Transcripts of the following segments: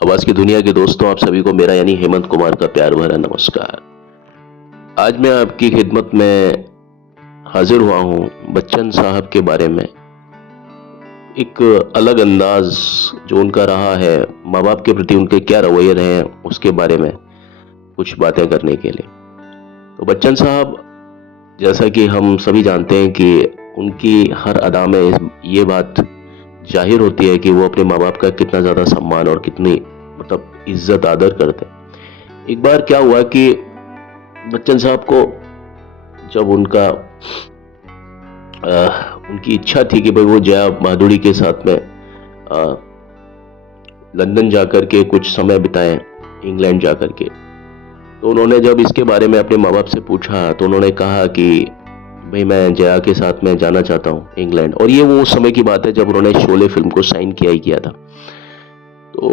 आवाज की दुनिया के दोस्तों, आप सभी को मेरा यानी हेमंत कुमार का प्यार भरा नमस्कार। आज मैं आपकी खिदमत में हाजिर हुआ हूँ बच्चन साहब के बारे में। एक अलग अंदाज जो उनका रहा है, माँ बाप के प्रति उनके क्या रवैये रहे हैं, उसके बारे में कुछ बातें करने के लिए। तो बच्चन साहब, जैसा कि हम सभी जानते हैं कि उनकी हर अदा में ये बात जाहिर होती है कि वो अपने माँ बाप का कितना ज़्यादा सम्मान और कितनी इज्जत आदर करते हैं। एक बार क्या हुआ कि बच्चन साहब को जब उनकी इच्छा थी कि भाई वो जया भादुड़ी के साथ में लंदन जाकर के कुछ समय बिताएं, इंग्लैंड जाकर के। तो उन्होंने जब इसके बारे में अपने माँ बाप से पूछा तो उन्होंने कहा कि भाई मैं जया के साथ में जाना चाहता हूँ इंग्लैंड। और ये वो उस समय की बात है जब उन्होंने शोले फिल्म को साइन किया ही किया था। तो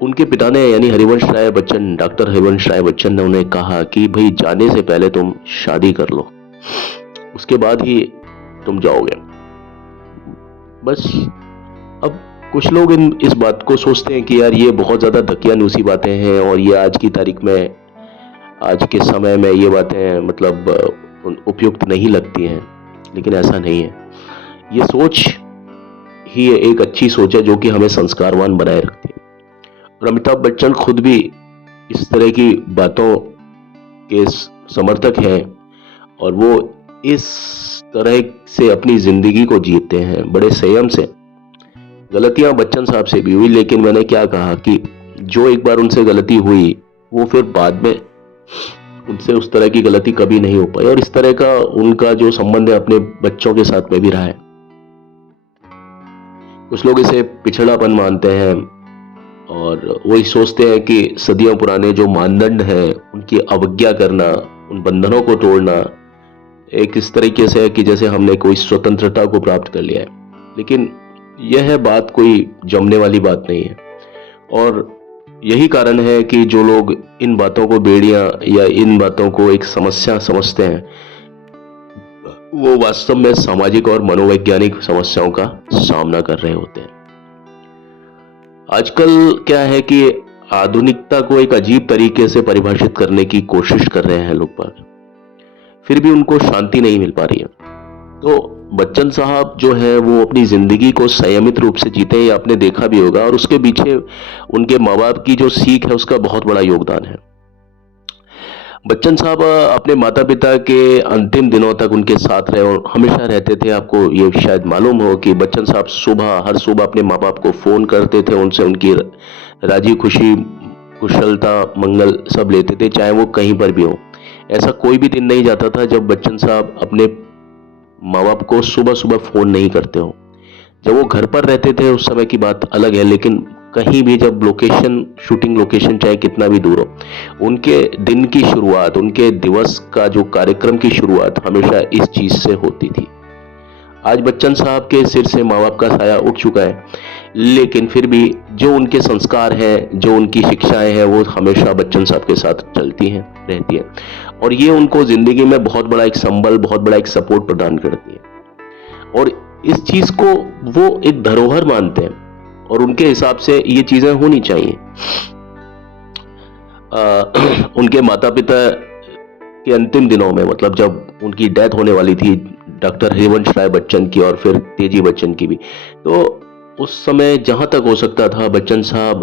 उनके पिता ने यानी हरिवंश राय बच्चन, डॉक्टर हरिवंश राय बच्चन ने उन्हें कहा कि भाई जाने से पहले तुम शादी कर लो, उसके बाद ही तुम जाओगे। बस अब कुछ लोग इस बात को सोचते हैं कि यार ये बहुत ज्यादा धकियानुसी बातें हैं और ये आज की तारीख में, आज के समय में ये बातें उपयुक्त नहीं लगती हैं, लेकिन ऐसा नहीं है। ये सोच ही एक अच्छी सोच है जो कि हमें संस्कारवान बनाए रखती है। और अमिताभ बच्चन खुद भी इस तरह की बातों के समर्थक हैं और वो इस तरह से अपनी जिंदगी को जीते हैं बड़े संयम से। गलतियां बच्चन साहब से भी हुई, लेकिन मैंने क्या कहा कि जो एक बार उनसे गलती हुई वो फिर बाद में उनसे उस तरह की गलती कभी नहीं हो पाई। और इस तरह का उनका जो संबंध है अपने बच्चों के साथ में भी रहा है। कुछ लोग इसे पिछड़ापन मानते हैं और वही सोचते हैं कि सदियों पुराने जो मानदंड है उनकी अवज्ञा करना, उन बंधनों को तोड़ना एक इस तरीके से है कि जैसे हमने कोई स्वतंत्रता को प्राप्त कर लिया है। लेकिन यह बात कोई जमने वाली बात नहीं है। और यही कारण है कि जो लोग इन बातों को बेड़ियां या इन बातों को एक समस्या समझते हैं, वो वास्तव में सामाजिक और मनोवैज्ञानिक समस्याओं का सामना कर रहे होते हैं। आजकल क्या है कि आधुनिकता को एक अजीब तरीके से परिभाषित करने की कोशिश कर रहे हैं लोग बाग, फिर भी उनको शांति नहीं मिल पा रही है। तो बच्चन साहब जो है वो अपनी जिंदगी को संयमित रूप से जीते, ये आपने देखा भी होगा। और उसके पीछे उनके माँ बाप की जो सीख है उसका बहुत बड़ा योगदान है। बच्चन साहब अपने माता पिता के अंतिम दिनों तक उनके साथ रहे और हमेशा रहते थे। आपको ये शायद मालूम हो कि बच्चन साहब हर सुबह अपने माँ बाप को फोन करते थे, उनसे उनकी राजी खुशी, कुशलता, मंगल सब लेते थे, चाहे वो कहीं पर भी हो। ऐसा कोई भी दिन नहीं जाता था जब बच्चन साहब अपने माँ बाप को सुबह सुबह फोन नहीं करते हो। जब वो घर पर रहते थे उस समय की बात अलग है, लेकिन कहीं भी जब शूटिंग लोकेशन चाहे कितना भी दूर हो, उनके दिन की शुरुआत, उनके दिवस का जो कार्यक्रम की शुरुआत हमेशा इस चीज से होती थी। आज बच्चन साहब के सिर से माँ बाप का साया उठ चुका है, लेकिन फिर भी जो उनके संस्कार हैं, जो उनकी शिक्षाएं हैं, वो हमेशा बच्चन साहब के साथ चलती हैं, रहती हैं। और ये उनको जिंदगी में बहुत बड़ा एक संबल, बहुत बड़ा एक सपोर्ट प्रदान करती है। और इस चीज को वो एक धरोहर मानते हैं और उनके हिसाब से ये चीजें होनी चाहिए। उनके माता पिता के अंतिम दिनों में, जब उनकी डेथ होने वाली थी, डॉक्टर हरिवंश राय बच्चन की और फिर तेजी बच्चन की भी, तो उस समय जहां तक हो सकता था बच्चन साहब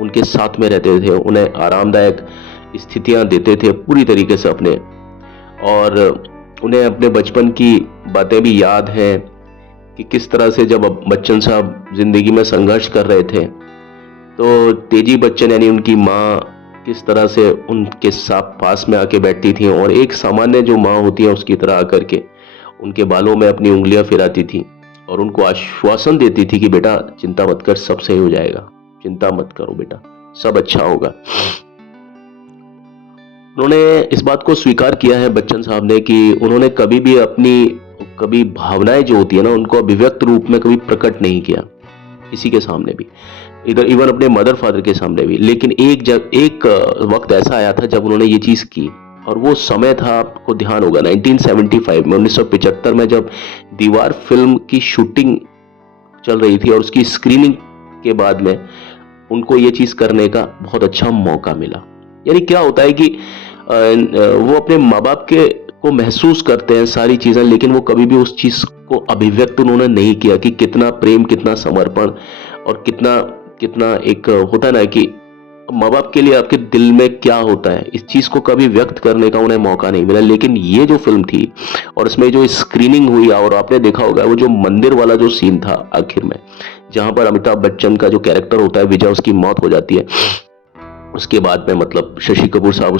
उनके साथ में रहते थे, उन्हें आरामदायक स्थितियां देते थे पूरी तरीके से अपने। और उन्हें अपने बचपन की बातें भी याद हैं कि किस तरह से जब बच्चन साहब जिंदगी में संघर्ष कर रहे थे तो तेजी बच्चन यानी उनकी माँ किस तरह से उनके साथ पास में आके बैठती थी और एक सामान्य जो माँ होती है उसकी तरह आकर के उनके बालों में अपनी उंगलियां फिराती थी और उनको आश्वासन देती थी कि बेटा चिंता मत कर, सब सही हो जाएगा, चिंता मत करो बेटा, सब अच्छा होगा। उन्होंने इस बात को स्वीकार किया है बच्चन साहब ने कि उन्होंने कभी भावनाएं जो होती है ना, उनको अभिव्यक्त रूप में कभी प्रकट नहीं किया किसी के सामने भी, इधर इवन अपने मदर फादर के सामने भी। लेकिन एक वक्त ऐसा आया था जब उन्होंने ये चीज की, और वो समय था, आपको ध्यान होगा 1975 में, 1975 में, जब दीवार फिल्म की शूटिंग चल रही थी और उसकी स्क्रीनिंग के बाद में उनको ये चीज करने का बहुत अच्छा मौका मिला। यानी क्या होता है कि वो अपने माँ बाप के को महसूस करते हैं सारी चीजें, लेकिन वो कभी भी उस चीज को अभिव्यक्त उन्होंने नहीं किया कि कितना प्रेम, कितना समर्पण और कितना कितना एक होता है ना कि माँ बाप के लिए आपके दिल में क्या होता है, इस चीज को कभी व्यक्त करने का उन्हें मौका नहीं मिला। लेकिन ये जो फिल्म थी और इसमें जो स्क्रीनिंग हुई, और आपने देखा होगा वो जो मंदिर वाला जो सीन था आखिर में, जहां पर अमिताभ बच्चन का जो कैरेक्टर होता है विजय, उसकी मौत हो जाती है। उसके बाद में मतलब शशि कपूर साहब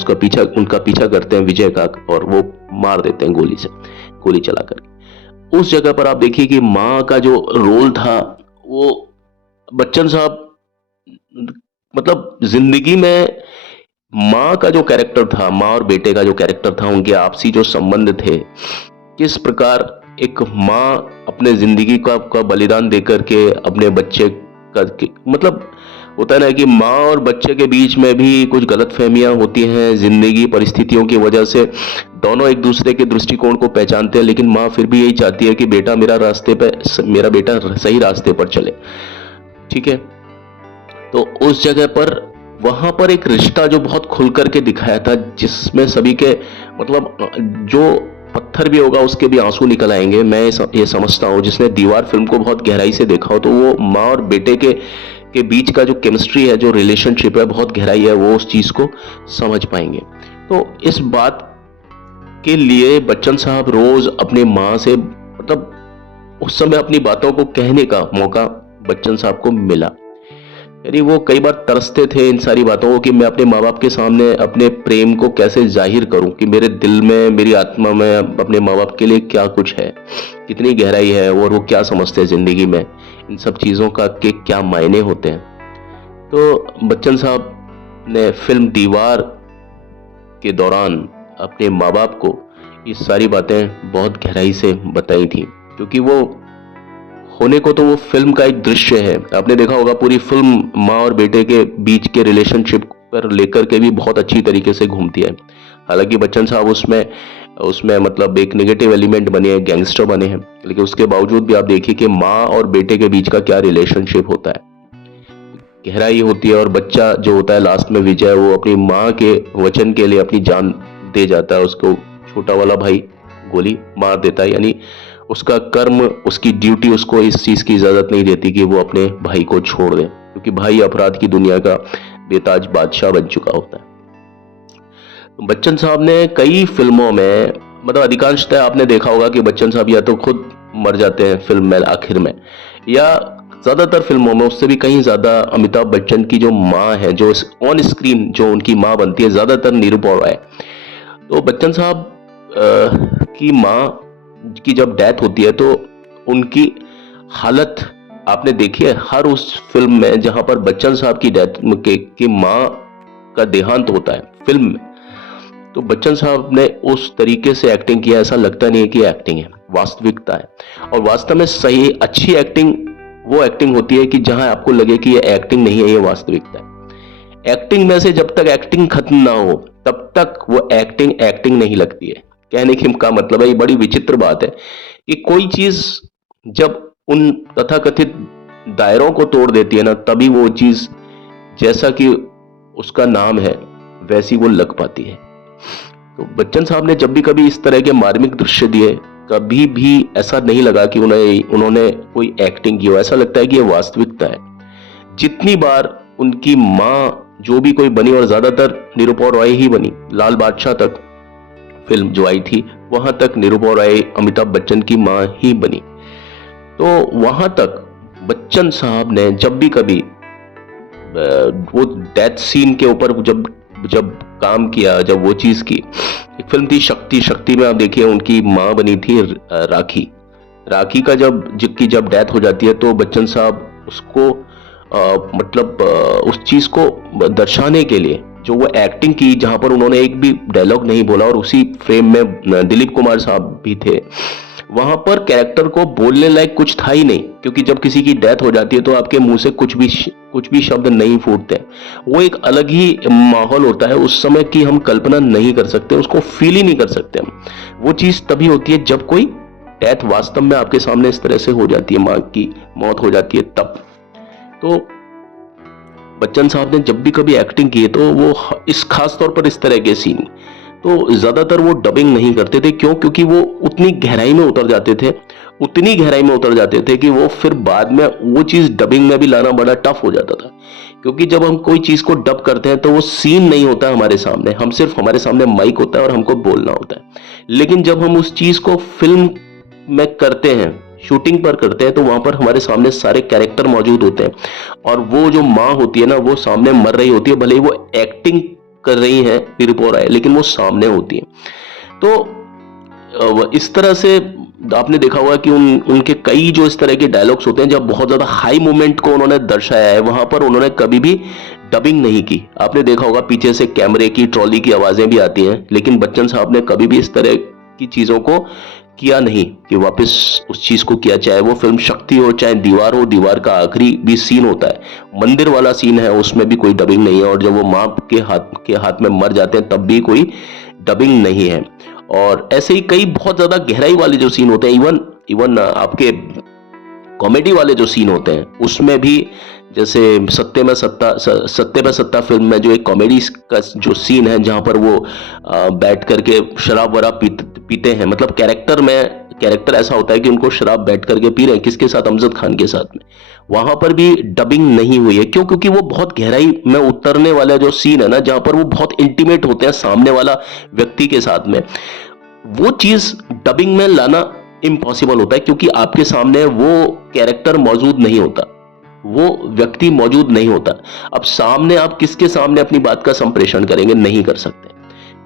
उनका पीछा करते हैं विजय का, और वो मार देते हैं गोली चला करके। उस जगह पर आप देखिए कि माँ का जो रोल था, वो बच्चन साहब मतलब जिंदगी में माँ का जो कैरेक्टर था, माँ और बेटे का जो कैरेक्टर था, उनके आपसी जो संबंध थे, किस प्रकार एक माँ अपने जिंदगी का बलिदान देकर के अपने बच्चे का मतलब होता है ना कि माँ और बच्चे के बीच में भी कुछ गलतफहमियां होती हैं जिंदगी परिस्थितियों की वजह से। दोनों एक दूसरे के दृष्टिकोण को पहचानते हैं, लेकिन माँ फिर भी यही चाहती है कि मेरा बेटा सही रास्ते पर चले। ठीक है, तो उस जगह पर वहां पर एक रिश्ता जो बहुत खुल करके दिखाया था, जिसमें सभी के मतलब जो पत्थर भी होगा उसके भी आंसू निकल आएंगे। मैं ये समझता हूँ, जिसने दीवार फिल्म को बहुत गहराई से देखा हो तो वो माँ और बेटे के बीच का जो केमिस्ट्री है, जो रिलेशनशिप है, बहुत गहराई है, वो उस चीज को समझ पाएंगे। तो इस बात के लिए बच्चन साहब रोज अपने माँ से मतलब उस समय अपनी बातों को कहने का मौका बच्चन साहब को मिला। यानी वो कई बार तरसते थे इन सारी बातों को कि मैं अपने माँ बाप के सामने अपने प्रेम को कैसे जाहिर करूं, कि मेरे दिल में, मेरी आत्मा में अपने माँ बाप के लिए क्या कुछ है, कितनी गहराई है, और वो क्या समझते हैं जिंदगी में, इन सब चीज़ों का के क्या मायने होते हैं। तो बच्चन साहब ने फिल्म दीवार के दौरान अपने माँ बाप को ये सारी बातें बहुत गहराई से बताई थी, क्योंकि वो होने को तो वो फिल्म का एक दृश्य है। आपने देखा होगा पूरी फिल्म माँ और बेटे के बीच के रिलेशनशिप पर लेकर के भी बहुत अच्छी तरीके से घूमती है। हालांकि बच्चन साहब उसमें उसमें मतलब एक नेगेटिव एलिमेंट बने हैं, गैंगस्टर बने हैं, लेकिन उसके बावजूद भी आप देखिए कि माँ और बेटे के बीच का क्या रिलेशनशिप होता है, गहराई होती है। और बच्चा जो होता है लास्ट में विजय, वो अपनी माँ के वचन के लिए अपनी जान दे जाता है। उसको छोटा वाला भाई गोली मार देता है, यानी उसका कर्म, उसकी ड्यूटी उसको इस चीज की इजाजत नहीं देती कि वो अपने भाई को छोड़ दे, क्योंकि भाई अपराध की दुनिया का बेताज बादशाह बन चुका होता है। बच्चन साहब ने कई फिल्मों में मतलब अधिकांशतः आपने देखा होगा कि बच्चन साहब या तो खुद मर जाते हैं फिल्म में आखिर में, या ज्यादातर फिल्मों में उससे भी कहीं ज्यादा अमिताभ बच्चन की जो माँ है, जो ऑन स्क्रीन जो उनकी माँ बनती है, ज्यादातर निरूपा रॉय। तो बच्चन साहब की माँ की जब डेथ होती है तो उनकी हालत आपने देखी है हर उस फिल्म में जहां पर बच्चन साहब की डेथ की माँ का देहांत होता है फिल्म में, तो बच्चन साहब ने उस तरीके से एक्टिंग किया, ऐसा लगता नहीं है कि एक्टिंग है, वास्तविकता है। और वास्तव में सही अच्छी एक्टिंग वो एक्टिंग होती है कि जहां आपको लगे कि ये एक्टिंग नहीं है, ये वास्तविकता है। एक्टिंग में से जब तक एक्टिंग खत्म ना हो तब तक वो एक्टिंग नहीं लगती है। कहने की का मतलब है, ये बड़ी विचित्र बात है कि कोई चीज जब उन तथाकथित दायरों को तोड़ देती है ना, तभी वो चीज जैसा कि उसका नाम है वैसी वो लग पाती है। तो बच्चन साहब ने जब भी कभी इस तरह के मार्मिक दृश्य दिए, कभी भी ऐसा नहीं लगा कि उन्होंने कोई एक्टिंग की हो, ऐसा लगता है कि ये वास्तविकता है। जितनी बार उनकी माँ जो भी कोई बनी, और ज्यादातर निरूपा रॉय ही बनी, लाल बादशाह तक फिल्म जो आई थी वहां तक निरूपा रॉय अमिताभ बच्चन की माँ ही बनी। तो वहां तक बच्चन साहब ने जब भी कभी वो डेथ सीन के ऊपर जब काम किया, जब वो चीज की, एक फिल्म थी शक्ति में आप देखिए उनकी माँ बनी थी राखी का जब डेथ हो जाती है तो बच्चन साहब उसको मतलब उस चीज को दर्शाने के लिए जो वो एक्टिंग की, जहां पर उन्होंने एक भी डायलॉग नहीं बोला और उसी फ्रेम में दिलीप कुमार साहब भी थे, वहां पर कैरेक्टर को बोलने लायक कुछ था ही नहीं, क्योंकि जब किसी की डेथ हो जाती है तो आपके मुंह से कुछ भी शब्द नहीं फूटते। वो एक अलग ही माहौल होता है उस समय की, हम कल्पना नहीं कर सकते, उसको फील ही नहीं कर सकते हम। वो चीज तभी होती है जब कोई डेथ वास्तव में आपके सामने इस तरह से हो जाती है, मां की मौत हो जाती है तब। तो बच्चन साहब ने जब भी कभी एक्टिंग की है तो वो इस खास तौर पर इस तरह के सीन तो ज्यादातर वो डबिंग नहीं करते थे। क्यों? क्योंकि वो उतनी गहराई में उतर जाते थे, उतनी गहराई में उतर जाते थे कि वो फिर बाद में वो चीज डबिंग में भी लाना बड़ा टफ हो जाता था। क्योंकि जब हम कोई चीज को डब करते हैं तो वो सीन नहीं होता है हमारे सामने, हम सिर्फ हमारे सामने माइक होता है और हमको बोलना होता है। लेकिन जब हम उस चीज को फिल्म में करते हैं, शूटिंग पर करते हैं, तो वहां पर हमारे सामने सारे कैरेक्टर मौजूद होते हैं और वो जो माँ होती है ना, वो सामने मर रही होती है, भले ही वो एक्टिंग कर रही है निरुपा राय, लेकिन वो सामने होती है। तो इस तरह से आपने देखा होगा कि उनके कई जो इस तरह के डायलॉग्स होते हैं, जब बहुत ज्यादा हाई मोमेंट को उन्होंने दर्शाया है, वहां पर उन्होंने कभी भी डबिंग नहीं की। आपने देखा होगा पीछे से कैमरे की, ट्रॉली की आवाजें भी आती हैं, लेकिन बच्चन साहब ने कभी भी इस तरह की चीजों को किया नहीं कि वापस उस चीज को किया। चाहे वो फिल्म शक्ति हो, चाहे दीवार हो, दीवार का आखिरी भी सीन होता है, मंदिर वाला सीन है, उसमें भी कोई डबिंग नहीं है। और जब वो मां के हाथ में मर जाते हैं तब भी कोई डबिंग नहीं है। और ऐसे ही कई बहुत ज्यादा गहराई वाले जो सीन होते हैं, इवन इवन आपके कॉमेडी वाले जो सीन होते हैं उसमें भी, जैसे सत्ते पे सत्ता फिल्म में जो एक कॉमेडी का जो सीन है, जहां पर वो बैठ करके शराब वराब पीते हैं, मतलब कैरेक्टर ऐसा होता है कि उनको शराब बैठ करके पी रहे हैं, किसके साथ? अमजद खान के साथ में। वहां पर भी डबिंग नहीं हुई है। क्यों? क्योंकि वो बहुत गहराई में उतरने वाला जो सीन है ना, जहां पर वो बहुत इंटीमेट होते हैं सामने वाला व्यक्ति के साथ में, वो चीज डबिंग में लाना इम्पॉसिबल होता है, क्योंकि आपके सामने वो कैरेक्टर मौजूद नहीं होता, वो व्यक्ति मौजूद नहीं होता। अब सामने आप किसके सामने अपनी बात का संप्रेषण करेंगे? नहीं कर सकते,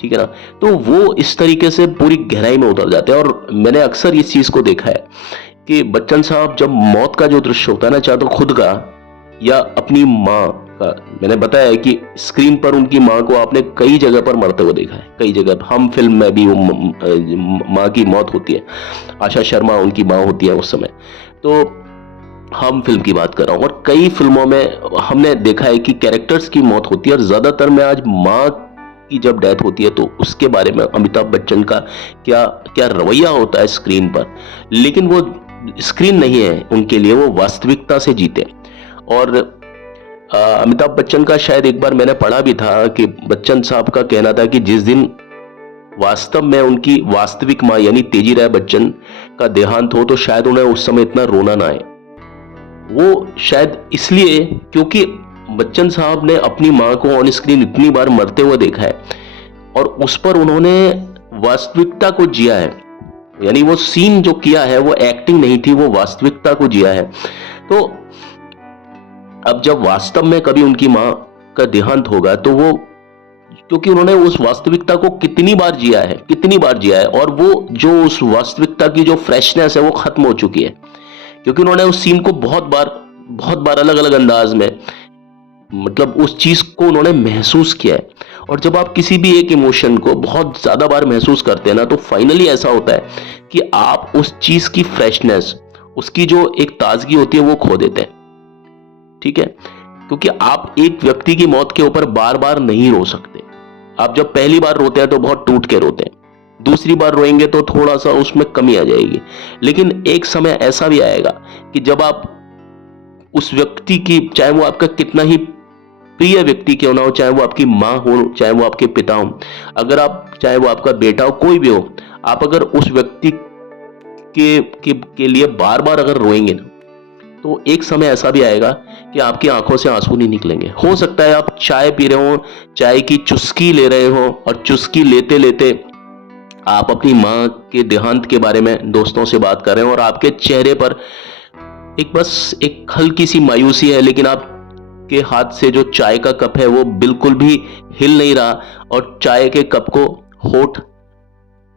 ठीक है ना। तो वो इस तरीके से पूरी गहराई में उतर जाते हैं। और मैंने अक्सर इस चीज को देखा है कि बच्चन साहब जब मौत का जो दृश्य होता है ना, चाहे तो खुद का या अपनी माँ का, मैंने बताया है कि स्क्रीन पर उनकी माँ को आपने कई जगह पर मरते हुए देखा है, कई जगह। हम फिल्म में भी वो माँ की मौत होती है, आशा शर्मा उनकी माँ होती है उस समय। तो हम फिल्म की बात कर रहा हूं, और कई फिल्मों में हमने देखा है कि कैरेक्टर्स की मौत होती है। और ज्यादातर में आज माँ की जब डेथ होती है तो उसके बारे में अमिताभ बच्चन का क्या क्या रवैया होता है स्क्रीन पर। लेकिन वो स्क्रीन नहीं है उनके लिए, वो वास्तविकता से जीते। और अमिताभ बच्चन का शायद एक बार मैंने पढ़ा भी था कि बच्चन साहब का कहना था कि जिस दिन वास्तव में उनकी वास्तविक माँ यानी तेजी राय बच्चन का देहांत हो, तो शायद उन्हें उस समय इतना रोना ना आए। वो शायद इसलिए क्योंकि बच्चन साहब ने अपनी मां को ऑन स्क्रीन इतनी बार मरते हुए देखा है और उस पर उन्होंने वास्तविकता को जिया है। यानी वो सीन जो किया है वो एक्टिंग नहीं थी, वो वास्तविकता को जिया है। तो अब जब वास्तव में कभी उनकी मां का देहांत होगा तो वो, क्योंकि उन्होंने उस वास्तविकता को कितनी बार जिया है, और वो जो उस वास्तविकता की जो फ्रेशनेस है वो खत्म हो चुकी है, क्योंकि उन्होंने उस सीन को बहुत बार अलग अलग अंदाज में, मतलब उस चीज को उन्होंने महसूस किया है। और जब आप किसी भी एक इमोशन को बहुत ज्यादा बार महसूस करते हैं ना, तो फाइनली ऐसा होता है कि आप उस चीज की फ्रेशनेस, उसकी जो एक ताजगी होती है वो खो देते हैं, ठीक है। क्योंकि आप एक व्यक्ति की मौत के ऊपर बार बार नहीं रो सकते। आप जब पहली बार रोते हैं तो बहुत टूट के रोते हैं, दूसरी बार रोएंगे तो थोड़ा सा उसमें कमी आ जाएगी। लेकिन एक समय ऐसा भी आएगा कि जब आप उस व्यक्ति की, चाहे वो आपका कितना ही प्रिय व्यक्ति क्यों ना हो, चाहे वो आपकी माँ हो, चाहे वो आपके पिता हो, अगर आप, चाहे वो आपका बेटा हो, कोई भी हो, आप अगर उस व्यक्ति के लिए बार बार अगर रोएंगे ना, तो एक समय ऐसा भी आएगा कि आपकी आंखों से आंसू नहीं निकलेंगे। हो सकता है आप चाय पी रहे हो, चाय की चुस्की ले रहे हो, और चुस्की लेते लेते आप अपनी मां के देहांत के बारे में दोस्तों से बात कर रहे हो, और आपके चेहरे पर एक हल्की सी मायूसी है, लेकिन आपके हाथ से जो चाय का कप है वो बिल्कुल भी हिल नहीं रहा, और चाय के कप को होठ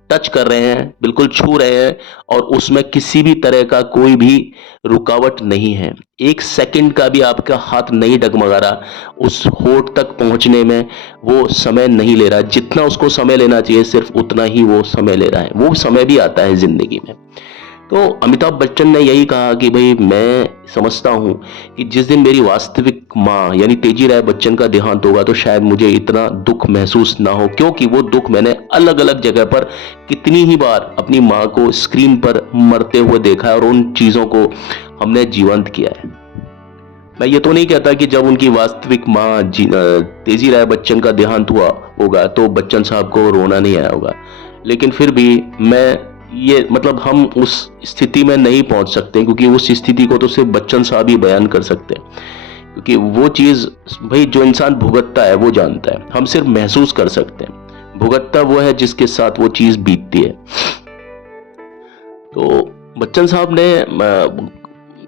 टच कर रहे हैं, बिल्कुल छू रहे हैं, और उसमें किसी भी तरह का कोई भी रुकावट नहीं है। एक सेकंड का भी आपका हाथ नहीं डगमगा रहा, उस होठ तक पहुंचने में वो समय नहीं ले रहा। जितना उसको समय लेना चाहिए सिर्फ उतना ही वो समय ले रहा है। वो समय भी आता है जिंदगी में। तो अमिताभ बच्चन ने यही कहा कि भाई, मैं समझता हूं कि जिस दिन मेरी वास्तविक मां यानी तेजी राय बच्चन का देहांत होगा तो शायद मुझे इतना दुख महसूस ना हो, क्योंकि वो दुख मैंने अलग अलग जगह पर कितनी ही बार अपनी मां को स्क्रीन पर मरते हुए देखा है, और उन चीजों को हमने जीवंत किया है। मैं ये तो नहीं कहता कि जब उनकी वास्तविक माँ तेजी राय बच्चन का देहांत हुआ होगा तो बच्चन साहब को रोना नहीं आया होगा, लेकिन फिर भी मैं ये मतलब हम उस स्थिति में नहीं पहुंच सकते, क्योंकि उस स्थिति को तो सिर्फ बच्चन साहब ही बयान कर सकते हैं। क्योंकि वो चीज भाई जो इंसान भुगतता है वो जानता है, हम सिर्फ महसूस कर सकते हैं। भुगतता वो है जिसके साथ वो चीज बीतती है। तो बच्चन साहब ने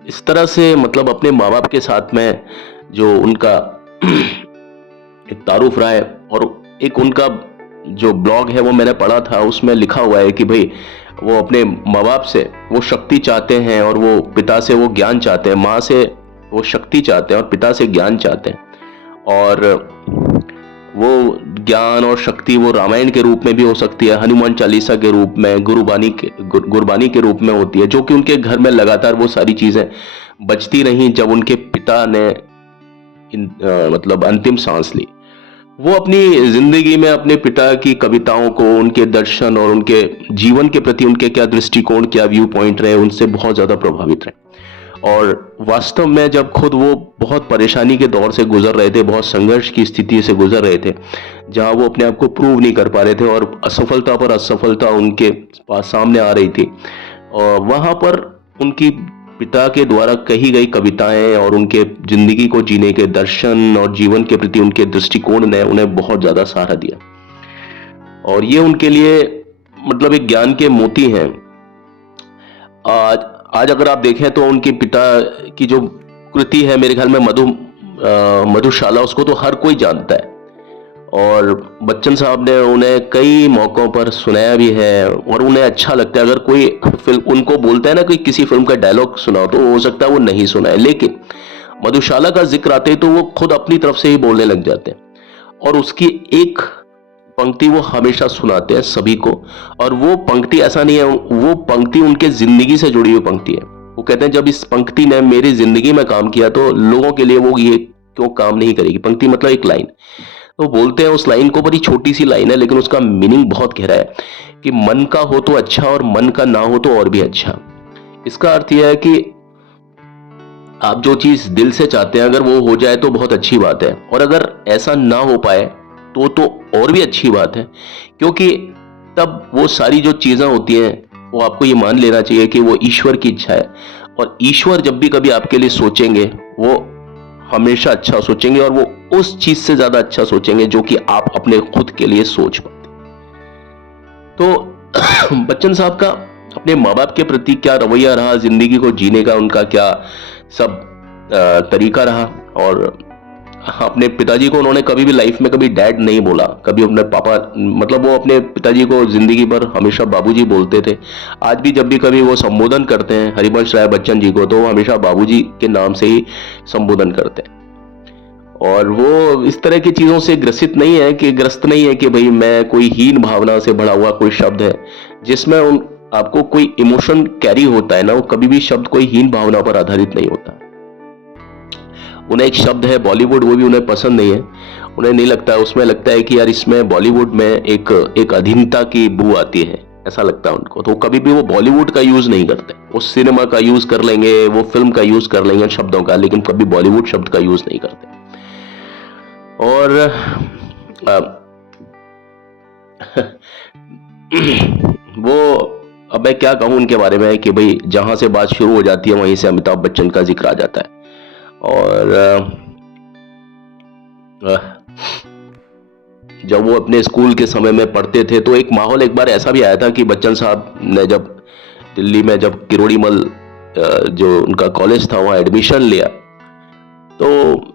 इस तरह से मतलब अपने माँ बाप के साथ में जो उनका एक तारुफ रहा है, और एक उनका जो ब्लॉग है वो मैंने पढ़ा था, उसमें लिखा हुआ है कि भाई वो अपने माँ बाप से वो शक्ति चाहते हैं और वो पिता से वो ज्ञान चाहते हैं। माँ से वो शक्ति चाहते हैं और पिता से ज्ञान चाहते हैं। और वो ज्ञान और शक्ति वो रामायण के रूप में भी हो सकती है, हनुमान चालीसा के रूप में, गुरबानी के रूप में होती है, जो कि उनके घर में लगातार वो सारी चीजें बजती रही जब उनके पिता ने मतलब अंतिम सांस ली। वो अपनी जिंदगी में अपने पिता की कविताओं को, उनके दर्शन और उनके जीवन के प्रति उनके क्या दृष्टिकोण, क्या व्यू पॉइंट रहे, उनसे बहुत ज्यादा प्रभावित रहे। और वास्तव में जब खुद वो बहुत परेशानी के दौर से गुजर रहे थे, बहुत संघर्ष की स्थिति से गुजर रहे थे, जहां वो अपने आप को प्रूव नहीं कर पा रहे थे और असफलता पर असफलता उनके पास सामने आ रही थी, और वहां पर उनकी पिता के द्वारा कही गई कविताएं और उनके जिंदगी को जीने के दर्शन और जीवन के प्रति उनके दृष्टिकोण ने उन्हें बहुत ज्यादा सहारा दिया। और ये उनके लिए मतलब एक ज्ञान के मोती हैं। आज अगर आप देखें तो उनके पिता की जो कृति है, मेरे ख्याल में मधुशाला, उसको तो हर कोई जानता है, और बच्चन साहब ने उन्हें कई मौकों पर सुनाया भी है और उन्हें अच्छा लगता है। अगर कोई फिल्म उनको बोलता है ना, कोई किसी फिल्म का डायलॉग सुनाओ, तो हो सकता है वो नहीं सुना है, लेकिन मधुशाला का जिक्र आते ही तो वो खुद अपनी तरफ से ही बोलने लग जाते हैं और उसकी एक पंक्ति वो हमेशा सुनाते हैं सभी को। और वो पंक्ति ऐसा नहीं है, वो पंक्ति उनके जिंदगी से जुड़ी हुई पंक्ति है। वो कहते हैं जब इस पंक्ति ने मेरी जिंदगी में काम किया तो लोगों के लिए वो ये क्यों काम नहीं करेगी। पंक्ति मतलब एक लाइन, तो बोलते हैं उस लाइन को, बड़ी छोटी सी लाइन है लेकिन उसका मीनिंग बहुत गहरा है कि मन का हो तो अच्छा और मन का ना हो तो और भी अच्छा। इसका अर्थ यह है कि आप जो चीज दिल से चाहते हैं अगर वो हो जाए तो बहुत अच्छी बात है, और अगर ऐसा ना हो पाए तो और भी अच्छी बात है, क्योंकि तब वो सारी जो चीजें होती हैं वो आपको ये मान लेना चाहिए कि वो ईश्वर की इच्छा है। और ईश्वर जब भी कभी आपके लिए सोचेंगे वो हमेशा अच्छा सोचेंगे, और वो उस चीज से ज्यादा अच्छा सोचेंगे जो कि आप अपने खुद के लिए सोच पाते। तो बच्चन साहब का अपने माँ बाप के प्रति क्या रवैया रहा, जिंदगी को जीने का उनका क्या सब तरीका रहा। और अपने पिताजी को उन्होंने कभी भी लाइफ में कभी डैड नहीं बोला, कभी अपने पापा, मतलब वो अपने पिताजी को जिंदगी भर हमेशा बाबूजी बोलते थे। आज भी जब भी कभी वो संबोधन करते हैं हरिवंश राय बच्चन जी को, तो वो हमेशा बाबूजी के नाम से ही संबोधन करते हैं। और वो इस तरह की चीजों से ग्रस्त नहीं है कि भाई मैं कोई हीन भावना से भरा हुआ कोई शब्द है जिसमें आपको कोई इमोशन कैरी होता है ना, वो कभी भी शब्द कोई हीन भावना पर आधारित नहीं होता। उन्हें एक शब्द है बॉलीवुड, वो भी उन्हें पसंद नहीं है। उन्हें नहीं लगता, उसमें लगता है कि यार इसमें बॉलीवुड में एक अधीनता की बू आती है, ऐसा लगता है उनको। तो कभी भी वो बॉलीवुड का यूज नहीं करते, वो सिनेमा का यूज कर लेंगे, वो फिल्म का यूज कर लेंगे शब्दों का, लेकिन कभी बॉलीवुड शब्द का यूज नहीं करते। और वो अब मैं क्या कहूं उनके बारे में कि भाई जहां से बात शुरू हो जाती है वहीं से अमिताभ बच्चन का जिक्र आ जाता है। और जब वो अपने स्कूल के समय में पढ़ते थे तो एक माहौल एक बार ऐसा भी आया था कि बच्चन साहब ने जब दिल्ली में जब किरोड़ीमल जो उनका कॉलेज था वहाँ एडमिशन लिया, तो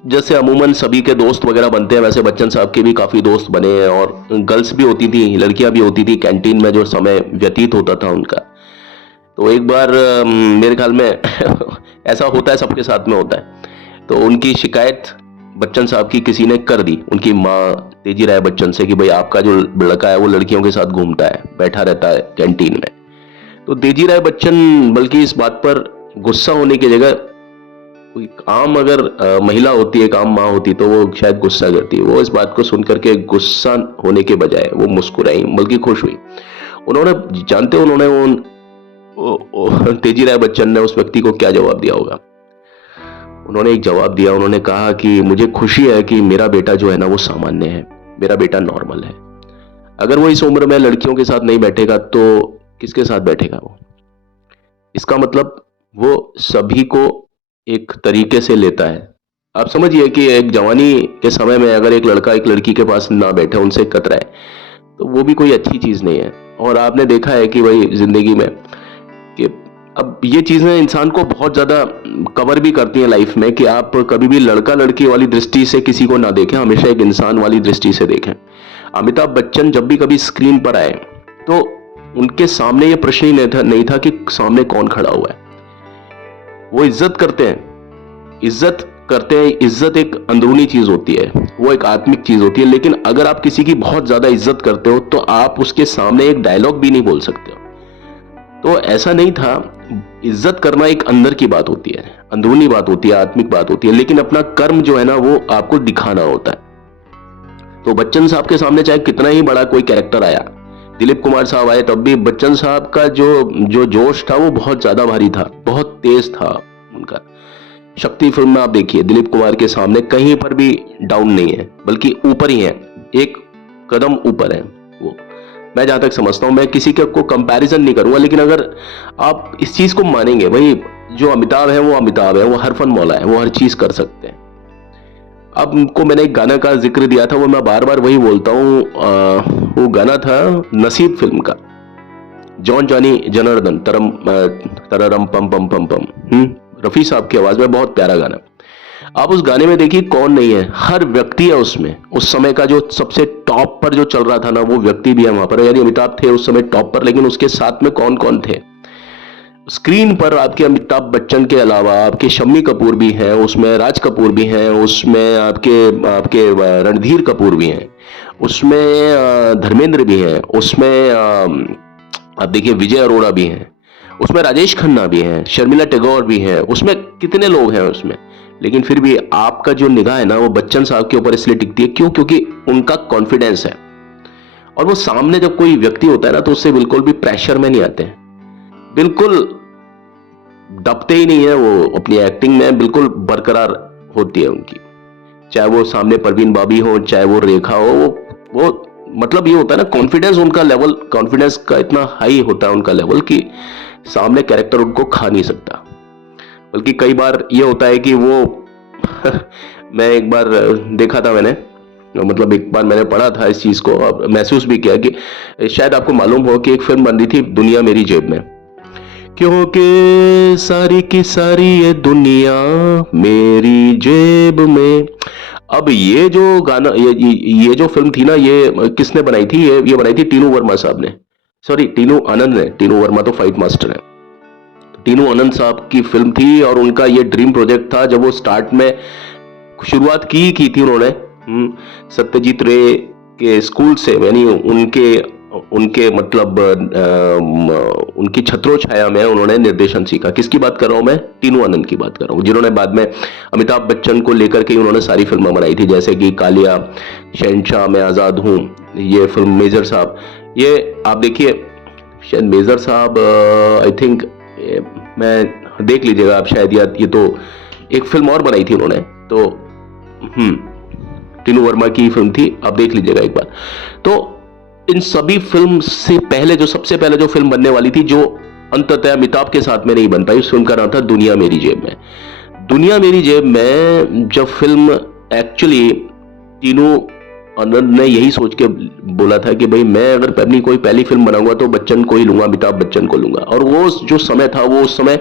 जैसे अमूमन सभी के दोस्त वगैरह बनते हैं वैसे बच्चन साहब के भी काफ़ी दोस्त बने, और गर्ल्स भी होती थी, लड़कियां भी होती थी कैंटीन में जो समय व्यतीत होता था उनका। तो एक बार मेरे ख्याल में ऐसा होता है, सबके साथ में होता है, तो उनकी शिकायत बच्चन साहब की किसी ने कर दी उनकी माँ तेजी राय बच्चन से कि भाई आपका जो लड़का है वो लड़कियों के साथ घूमता है, बैठा रहता है कैंटीन में। तो तेजी राय बच्चन बल्कि इस बात पर गुस्सा होने की जगह, कोई आम अगर महिला होती है, एक आम माँ होती तो वो शायद गुस्सा करती, वो इस बात को सुनकर के गुस्सा होने के बजाय वो मुस्कुराई, बल्कि खुश हुई। उन्होंने जानते उन्होंने तेजी राय बच्चन ने उस व्यक्ति को क्या जवाब दिया होगा? उन्होंने एक जवाब दिया, उन्होंने कहा कि मुझे खुशी है कि मेरा बेटा जो है ना वो सामान्य है, मेरा बेटा नॉर्मल है। अगर वो इस उम्र में लड़कियों के साथ नहीं बैठेगा तो किसके साथ बैठेगा वो? इसका मतलब वो सभी को एक तरीके से लेता है। आप समझिए कि एक जवानी के समय में अगर एक लड़का एक लड़की के पास ना बैठे, उनसे कतराए, तो वो भी कोई अच्छी चीज नहीं है। और आपने देखा है कि भाई जिंदगी में कि अब ये चीजें इंसान को बहुत ज्यादा कवर भी करती हैं लाइफ में, कि आप कभी भी लड़का लड़की वाली दृष्टि से किसी को ना देखें, हमेशा एक इंसान वाली दृष्टि से देखें। अमिताभ बच्चन जब भी कभी स्क्रीन पर आए तो उनके सामने ये प्रश्न ही नहीं था कि सामने कौन खड़ा हुआ है। वो इज्जत करते हैं, इज्जत एक अंदरूनी चीज होती है, वो एक आत्मिक चीज होती है। लेकिन अगर आप किसी की बहुत ज्यादा इज्जत करते हो तो आप उसके सामने एक डायलॉग भी नहीं बोल सकते हो। तो ऐसा नहीं था। इज्जत करना एक अंदर की बात होती है, अंदरूनी बात होती है, आत्मिक बात होती है, लेकिन अपना कर्म जो है ना वो आपको दिखाना होता है। तो बच्चन साहब के सामने चाहे कितना ही बड़ा कोई कैरेक्टर आया, दिलीप कुमार साहब आए, तब भी बच्चन साहब का जो जो जोश था वो बहुत ज्यादा भारी था, बहुत तेज था उनका। शक्ति फिल्म में आप देखिए, दिलीप कुमार के सामने कहीं पर भी डाउन नहीं है, बल्कि ऊपर ही है, एक कदम ऊपर है वो। मैं जहां तक समझता हूं, मैं किसी के को कंपैरिजन नहीं करूंगा, लेकिन अगर आप इस चीज को मानेंगे, भाई जो अमिताभ है वो अमिताभ है, वो हरफन मौला है, वो हर चीज कर सकते हैं। अब उनको मैंने एक गाना का जिक्र दिया था, वो मैं बार बार वही बोलता हूँ, वो गाना था नसीब फिल्म का, जॉन जॉनी जनार्दन तरम तररम पम पम पम पम, रफी साहब की आवाज में, बहुत प्यारा गाना। आप उस गाने में देखिए कौन नहीं है, हर व्यक्ति है उसमें। उस समय का जो सबसे टॉप पर जो चल रहा था ना वो व्यक्ति भी है वहां पर, यानी अमिताभ थे उस समय टॉप पर, लेकिन उसके साथ में कौन कौन थे स्क्रीन पर? आपके अमिताभ बच्चन के अलावा आपके शम्मी कपूर भी हैं उसमें, राज कपूर भी हैं उसमें, आपके आपके रणधीर कपूर भी हैं उसमें, धर्मेंद्र भी हैं उसमें, आप देखिए विजय अरोड़ा भी हैं उसमें, राजेश खन्ना भी हैं, शर्मिला टैगोर भी हैं उसमें, कितने लोग हैं उसमें। लेकिन फिर भी आपका जो निगाह है ना वो बच्चन साहब के ऊपर इसलिए टिकती है, क्यों? क्योंकि उनका कॉन्फिडेंस है, और वो सामने जब कोई व्यक्ति होता है ना तो उससे बिल्कुल भी प्रेशर में नहीं आते हैं, बिल्कुल दबते ही नहीं है वो, अपनी एक्टिंग में बिल्कुल बरकरार होती है उनकी। चाहे वो सामने परवीन बाबी हो, चाहे वो रेखा हो, वो मतलब ये होता है ना, कॉन्फिडेंस उनका लेवल, कॉन्फिडेंस का इतना हाई होता है उनका लेवल कि सामने कैरेक्टर उनको खा नहीं सकता। बल्कि कई बार ये होता है कि वो मैं एक बार देखा था मैंने, मतलब एक बार मैंने पढ़ा था इस चीज को, और महसूस भी किया कि शायद आपको मालूम हो कि एक फिल्म बन रही थी दुनिया मेरी जेब में, क्योंकि सारी की सारी ये दुनिया मेरी जेब में। अब ये जो गाना, ये जो फिल्म थी ना, ये किसने बनाई थी? ये बनाई थी टीनू वर्मा साहब ने, सॉरी टीनू आनंद ने, टीनू वर्मा तो फाइट मास्टर है। टीनू आनंद साहब की फिल्म थी, और उनका ये ड्रीम प्रोजेक्ट था। जब वो स्टार्ट में शुरुआत की थी उन्होंने सत्यजीत रे के स्कूल से, यानी उनके उनके मतलब उनकी छत्रो छाया में उन्होंने निर्देशन सीखा। किसकी बात कर रहा हूं मैं? टीनू आनंद की बात कर रहा हूं, जिन्होंने बाद में अमिताभ बच्चन को लेकर के उन्होंने सारी फिल्में बनाई थी, जैसे कि कालिया, शहंशाह, मैं आजाद हूं, ये फिल्म, मेजर साहब। ये आप देखिए, शायद मेजर साहब, आई थिंक, मैं देख लीजिएगा आप, शायद याद, ये तो एक फिल्म और बनाई थी उन्होंने, तो टीनू वर्मा की फिल्म थी, आप देख लीजिएगा एक बार। तो इन सभी फिल्म से पहले, जो सबसे पहले जो फिल्म बनने वाली थी, जो अंततः अमिताभ के साथ में नहीं बन पाई, उस फिल्म का नाम था दुनिया मेरी जेब में। दुनिया मेरी जेब में जब फिल्म, एक्चुअली टीनू आनंद ने यही सोच के बोला था कि भाई मैं अगर अपनी कोई पहली फिल्म बनाऊंगा तो बच्चन को ही लूंगा, अमिताभ बच्चन को लूंगा। और वो जो समय था, वो उस समय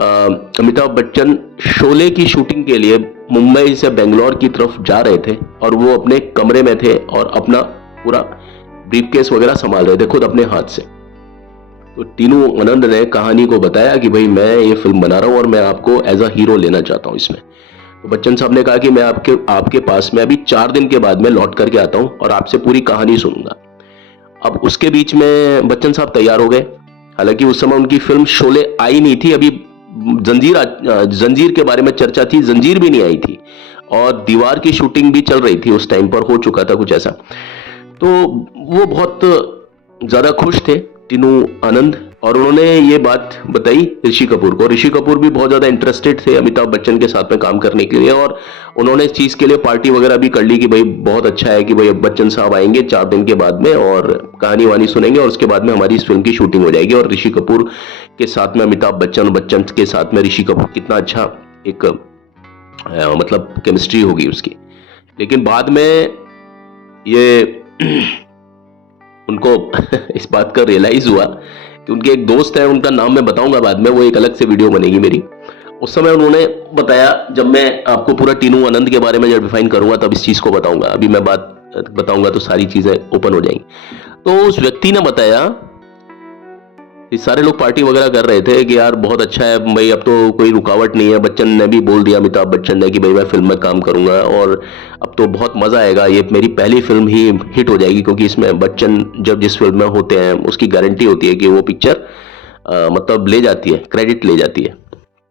अमिताभ बच्चन शोले की शूटिंग के लिए मुंबई से बेंगलोर की तरफ जा रहे थे, और वो अपने कमरे में थे और अपना पूरा ब्रीफकेस वगैरह संभाल रहे थे खुद अपने हाथ से। तो टीनू आनंद ने कहानी को बताया कि भाई मैं ये फिल्म बना रहा हूं और मैं आपको एज अ हीरो लेना चाहता हूं इसमें। तो बच्चन साहब ने कहा कि मैं आपके पास में अभी 4 दिन के बाद में लौट करके आता हूं और आपसे पूरी कहानी सुनूंगा। अब उसके बीच में बच्चन साहब तैयार हो गए। हालांकि उस समय उनकी फिल्म शोले आई नहीं थी, अभी जंजीर के बारे में चर्चा थी, जंजीर भी नहीं आई थी, और दीवार की शूटिंग भी चल रही थी उस टाइम पर, हो चुका था कुछ ऐसा। तो वो बहुत ज्यादा खुश थे टीनू आनंद और उन्होंने ये बात बताई ऋषि कपूर को। ऋषि कपूर भी बहुत ज्यादा इंटरेस्टेड थे अमिताभ बच्चन के साथ में काम करने के लिए, और उन्होंने इस चीज के लिए पार्टी वगैरह भी कर ली कि भाई बहुत अच्छा है कि भाई बच्चन साहब आएंगे 4 दिन के बाद में और कहानी वानी सुनेंगे और उसके बाद में हमारी इस फिल्म की शूटिंग हो जाएगी। और ऋषि कपूर के साथ में अमिताभ बच्चन, बच्चन के साथ में ऋषि कपूर, कितना अच्छा एक मतलब केमिस्ट्री होगी उसकी। लेकिन बाद में ये उनको इस बात का रियलाइज हुआ कि उनके एक दोस्त है, उनका नाम मैं बताऊंगा बाद में, वो एक अलग से वीडियो बनेगी मेरी। उस समय उन्होंने बताया, जब मैं आपको पूरा टीनू आनंद के बारे में जब डिफाइन करूंगा तब इस चीज को बताऊंगा, अभी मैं बात बताऊंगा तो सारी चीजें ओपन हो जाएंगी। तो उस व्यक्ति ने बताया, सारे लोग पार्टी वगैरह कर रहे थे कि यार बहुत अच्छा है भाई, अब तो कोई रुकावट नहीं है। बच्चन ने भी बोल दिया, अमिताभ बच्चन ने, कि भाई मैं फिल्म में काम करूंगा और अब तो बहुत मजा आएगा, ये मेरी पहली फिल्म ही हिट हो जाएगी, क्योंकि इसमें बच्चन जब जिस फिल्म में होते हैं उसकी गारंटी होती है कि वो पिक्चर मतलब ले जाती है, क्रेडिट ले जाती है।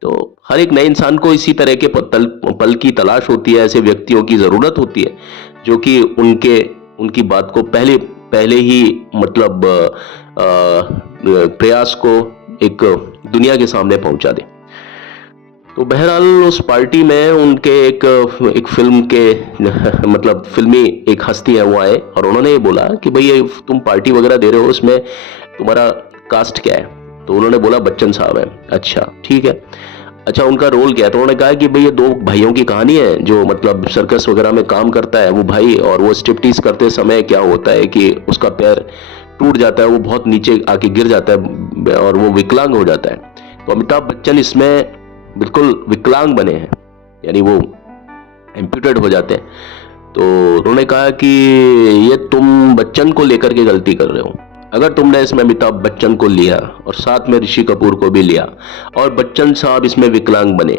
तो हर एक नए इंसान को इसी तरह के पल की तलाश होती है, ऐसे व्यक्तियों की जरूरत होती है जो कि उनकी बात को पहले ही मतलब प्रयास को एक दुनिया के सामने पहुंचा दे। तो बहरहाल उस पार्टी में उनके एक फिल्म के मतलब फिल्मी एक हस्ती है वो आए और उन्होंने ये बोला कि भाई ये तुम पार्टी वगैरह दे रहे हो, इसमें तुम्हारा कास्ट क्या है? तो उन्होंने बोला बच्चन साहब है। अच्छा ठीक है, अच्छा उनका रोल क्या है? तो उन्होंने कहा कि भाई ये 2 भाइयों की कहानी है, जो मतलब सर्कस वगैरह में काम करता है वो भाई, और वो स्ट्रिप्टीज करते समय क्या होता है कि उसका पैर टूट जाता है, वो बहुत नीचे आके गिर जाता है और वो विकलांग हो जाता है। तो अमिताभ बच्चन इसमें बिल्कुल विकलांग बने हैं, यानी वो एम्प्यूटेड हो जाते हैं। तो उन्होंने कहा कि ये तुम बच्चन को लेकर के गलती कर रहे हो। अगर तुमने इसमें अमिताभ बच्चन को लिया और साथ में ऋषि कपूर को भी लिया और बच्चन साहब इसमें विकलांग बने,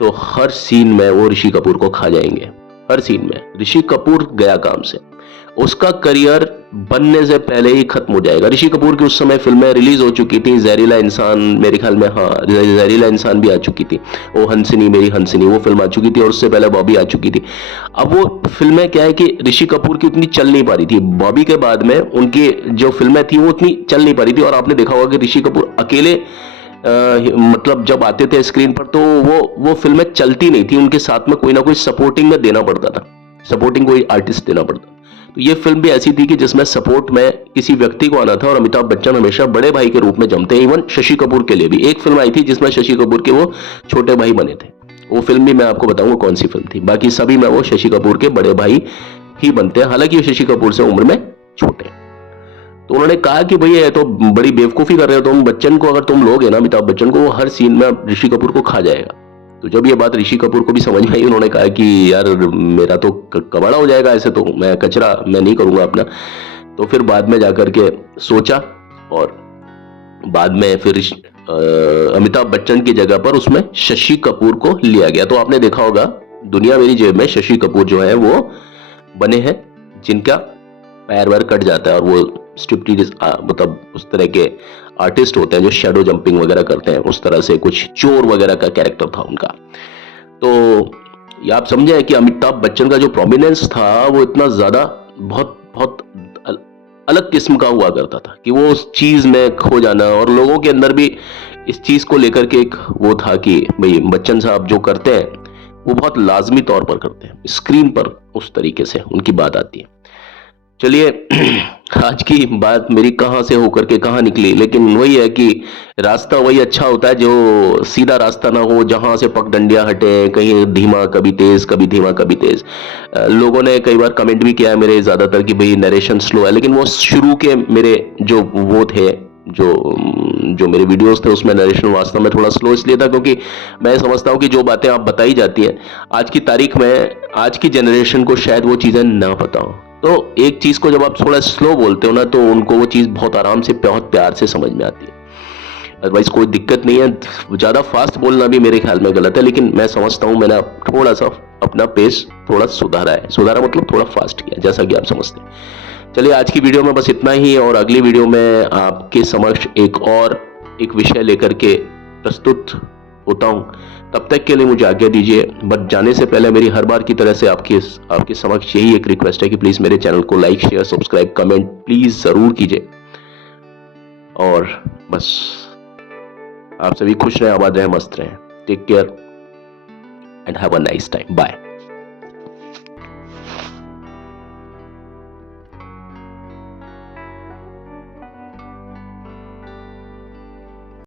तो हर सीन में वो ऋषि कपूर को खा जाएंगे। हर सीन में ऋषि कपूर गया काम से, उसका करियर बनने से पहले ही खत्म हो जाएगा। ऋषि कपूर की उस समय फिल्में रिलीज हो चुकी थी, जहरीला इंसान मेरे ख्याल में, हाँ जहरीला इंसान भी आ चुकी थी, वो हंसनी मेरी हंसनी वो फिल्म आ चुकी थी, और उससे पहले बॉबी आ चुकी थी। अब वो फिल्में क्या है कि ऋषि कपूर की उतनी चल नहीं पा रही थी, बॉबी के बाद में उनकी जो फिल्में थी वो उतनी चल नहीं पा रही थी। और आपने देखा होगा कि ऋषि कपूर अकेले मतलब जब आते थे स्क्रीन पर तो वो फिल्में चलती नहीं थी, उनके साथ में कोई ना कोई सपोर्टिंग में देना पड़ता था, सपोर्टिंग कोई आर्टिस्ट देना पड़ता। तो ये फिल्म भी ऐसी थी कि जिसमें सपोर्ट में किसी व्यक्ति को आना था, और अमिताभ बच्चन हमेशा बड़े भाई के रूप में जमते हैं। इवन शशि कपूर के लिए भी एक फिल्म आई थी जिसमें शशि कपूर के वो छोटे भाई बने थे, वो फिल्म भी मैं आपको बताऊंगा कौन सी फिल्म थी। बाकी सभी में वो शशि कपूर के बड़े भाई ही बनते हैं, हालांकि वो शशि कपूर से उम्र में छोटे। तो उन्होंने कहा कि भैया ये तो बड़ी बेवकूफी कर रहे हो तुम, बच्चन को अगर तुम लोगे ना, अमिताभ बच्चन को, वो हर सीन में ऋषि कपूर को खा जाएगा। तो जब ये बात ऋषि कपूर को भी समझ में आई, उन्होंने कहा कि यार मेरा तो कबाड़ा हो जाएगा ऐसे, तो मैं कचरा मैं नहीं करूंगा अपना। तो फिर बाद में जाकर के सोचा और बाद में फिर अमिताभ बच्चन की जगह पर उसमें शशि कपूर को लिया गया। तो आपने देखा होगा दुनिया मेरी जेब में शशि कपूर जो है वो बने हैं, जिनका पैर वैर कट जाता है और वो स्ट्रिप्टीज मतलब उस तरह के आर्टिस्ट होते हैं जो शैडो जंपिंग वगैरह करते हैं, उस तरह से कुछ चोर वगैरह का कैरेक्टर था उनका। तो ये आप समझे कि अमिताभ बच्चन का जो प्रोमिनेंस था वो इतना ज्यादा बहुत बहुत अलग किस्म का हुआ करता था कि वो उस चीज में खो जाना, और लोगों के अंदर भी इस चीज को लेकर के एक वो था कि भाई बच्चन साहब जो करते हैं वो बहुत लाजमी तौर पर करते हैं, स्क्रीन पर उस तरीके से उनकी बात आती है। चलिए आज की बात मेरी कहां से होकर के कहां निकली, लेकिन वही है कि रास्ता वही अच्छा होता है जो सीधा रास्ता ना हो, जहां से पगडंडियां हटे, कहीं धीमा कभी तेज, कभी धीमा कभी तेज। लोगों ने कई बार कमेंट भी किया है मेरे ज्यादातर कि भाई नरेशन स्लो है, लेकिन वो शुरू के मेरे जो वो थे जो मेरे वीडियोस थे उसमें नरेशन वास्तव में थोड़ा स्लो इसलिए था क्योंकि मैं समझता हूं कि जो बातें आप बताई जाती हैं आज की तारीख में, आज की जनरेशन को शायद वो चीजें ना पता हो। तो एक चीज को जब आप थोड़ा स्लो बोलते हो ना, तो उनको वो चीज बहुत आराम से बहुत प्यार से समझ में आती है। अदरवाइज कोई दिक्कत नहीं है, ज्यादा फास्ट बोलना भी मेरे ख्याल में गलत है, लेकिन मैं समझता हूं मैंने थोड़ा सा अपना पेस थोड़ा सुधारा है, सुधारा मतलब थोड़ा फास्ट किया, जैसा कि आप समझते हैं। चलिए आज की वीडियो में बस इतना ही, और अगली वीडियो में आपके समक्ष एक विषय लेकर के प्रस्तुत होता हूं। तब तक के लिए मुझे आज्ञा दीजिए। बट जाने से पहले मेरी हर बार की तरह से आपके समक्ष यही एक रिक्वेस्ट है कि प्लीज मेरे चैनल को like share subscribe comment please जरूर कीजिए, और बस आप सभी खुश रहें, आबाद रहें, मस्त रहें। Take care and have a nice time. Bye.